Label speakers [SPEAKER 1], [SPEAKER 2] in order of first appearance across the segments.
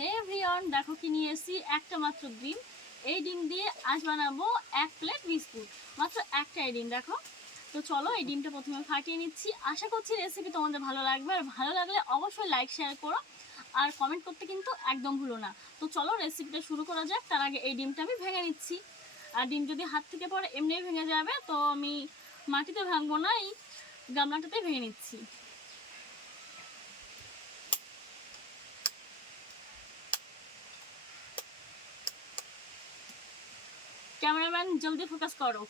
[SPEAKER 1] হে everyone, দেখো কি নিয়ে এসেছি, একটা মাত্র ডিম এই ডিম দিয়ে আজ বানাবো এক প্লেট বিস্কুট। মাত্র একটাই ডিম, দেখো। তো চলো, এই ডিমটা প্রথমে ফাটিয়ে নিচ্ছি। আশা করছি রেসিপি তোমাদের ভালো লাগবে। আর ভালো লাগলে অবশ্যই লাইক শেয়ার করো। আর কমেন্ট করতে কিন্তু একদম ভুলো না। তো চলো রেসিপিটা শুরু করা যাক। তার আগে এই ডিমটা আমি ভেঙে নিচ্ছি। আর ডিম যদি হাত থেকে পড়ে, এমনিই ভেঙে যাবে। তো আমি মাটিতে ভাঙবো না, এই গামলাটাতে ভেঙে নিচ্ছি। ক্যামেরাম্যান জলদি ফোকাস করো।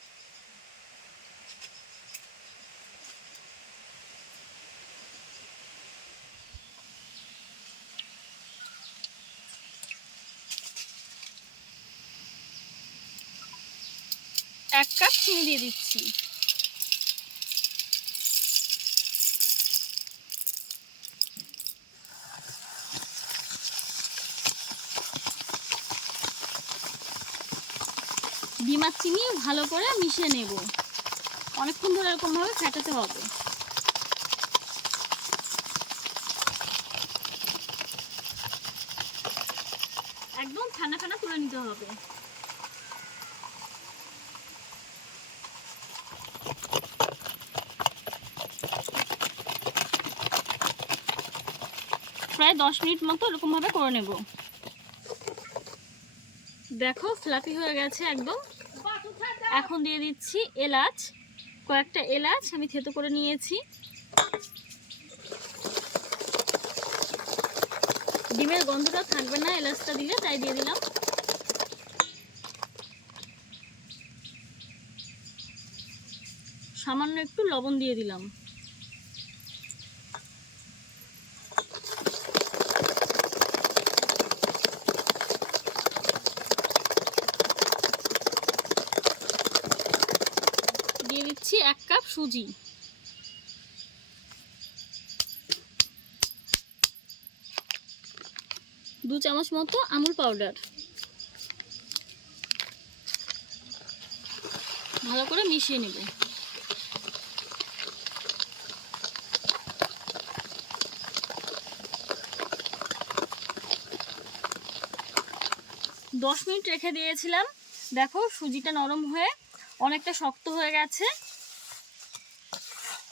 [SPEAKER 1] এক কাপ চিনি দিয়ে দিচ্ছি। ডিম চিনি ভালো করে মিশিয়ে নেব। অনেকক্ষণ ধরে এরকমভাবে ফেটাতে হবে। একদম ঠান্ডা ঠান্ডা তুলে নিতে হবে। প্রায় দশ মিনিট মতো এরকমভাবে করে নেব। দেখো ফ্লাফি হয়ে গেছে একদম। এখন দিয়ে দিচ্ছি এলাচ, কয়েকটা এলাচ আমি থেতো করে নিয়েছি। ডিমের গন্ধটা থাকবে না এলাচটা দিলে, তাই দিয়ে দিলাম। সামান্য একটু লবণ দিয়ে দিলাম দিয়ে দিচ্ছি এক কাপ সুজি। দু চামচ মতো আমুল পাউডার। ভালো করে মিশিয়ে নেব। দশ মিনিট রেখে দিয়েছিলাম। দেখো সুজিটা নরম হয়ে অনেকটা শক্ত হয়ে গেছে।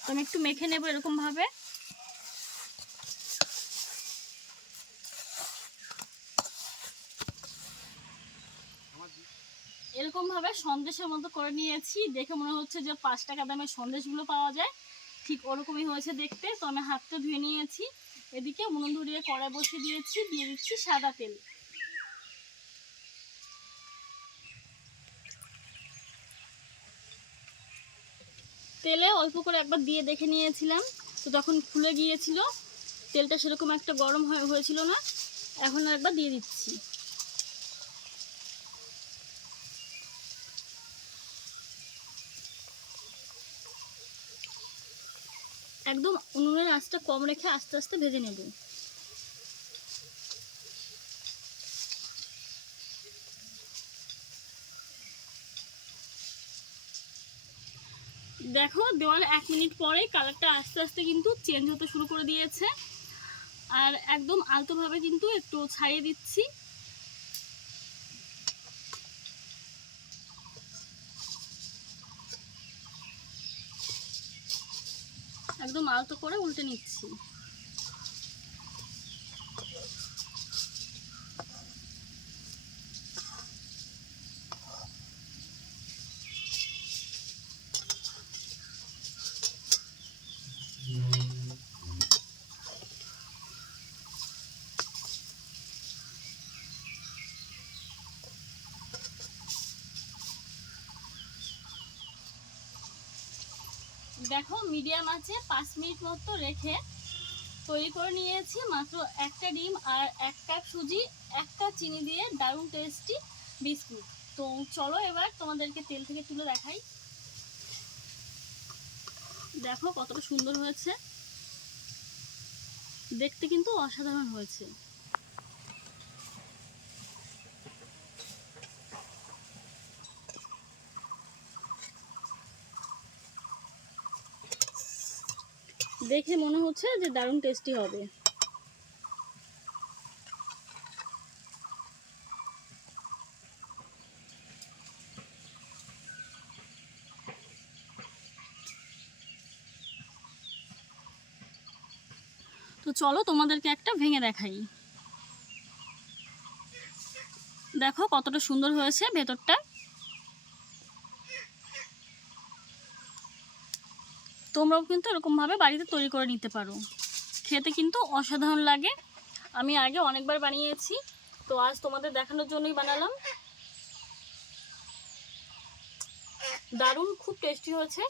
[SPEAKER 1] তো আমি একটু মেখে নেব এরকমভাবে। এরকমভাবে সন্দেশের মতো করে নিয়েছি। দেখে মনে হচ্ছে যে পাঁচ টাকা দামের সন্দেশগুলো পাওয়া যায়। ঠিক ওরকমই হয়েছে দেখতে, তো আমি হাতটা ধুয়ে নিয়েছি। এদিকে উনুন ধরিয়ে কড়াই বসিয়ে দিয়েছি, দিয়ে দিচ্ছি সাদা তেল। তেলে অল্প করে একবার দিয়ে দেখে নিয়েছিলাম। তো তখন খুলে গিয়েছিল, তেলটা সেরকম একটা গরম হয়ে, হয়েছিল না। এখন একবার দিয়ে দিচ্ছি। একদম উনুনের আঁচটা কম রেখে আস্তে আস্তে ভেজে নেব। দেখো দেওয়ার এক মিনিট পরে কালারটা আস্তে আস্তে কিন্তু চেঞ্জ হতে শুরু করে দিয়েছে। আর একদম আলতোভাবে কিন্তু একটু ছাড়িয়ে দিচ্ছি। একদম আলতো করে উল্টে নিচ্ছি। দেখো, মিডিয়াম আছে, পাঁচ মিনিট মতো রেখে তৈরি করে নিয়েছি। মাত্র একটা ডিম আর এক কাপ সুজি, একটা চিনি দিয়ে দারুণ টেস্টি বিস্কুট। তো চলো এবার তোমাদেরকে তেল থেকে তুলে দেখাই। দেখো কতটা সুন্দর হয়েছে। দেখতে কিন্তু অসাধারণ হয়েছে। দেখে মনে হচ্ছে যে দারুণ টেস্টি হবে। তো চলো তোমাদেরকে একটা ভেঙে দেখাই। দেখো কতটা সুন্দর হয়েছে ভেতরটা। তোমরাও কিন্তু এরকমভাবে বাড়িতে তৈরি করে নিতে পারো। খেতে কিন্তু অসাধারণ লাগে। আমি আগে অনেকবার বানিয়েছি, তো আজ তোমাদের দেখানোর জন্যই বানালাম। দারুণ, খুব টেস্টি হয়েছে।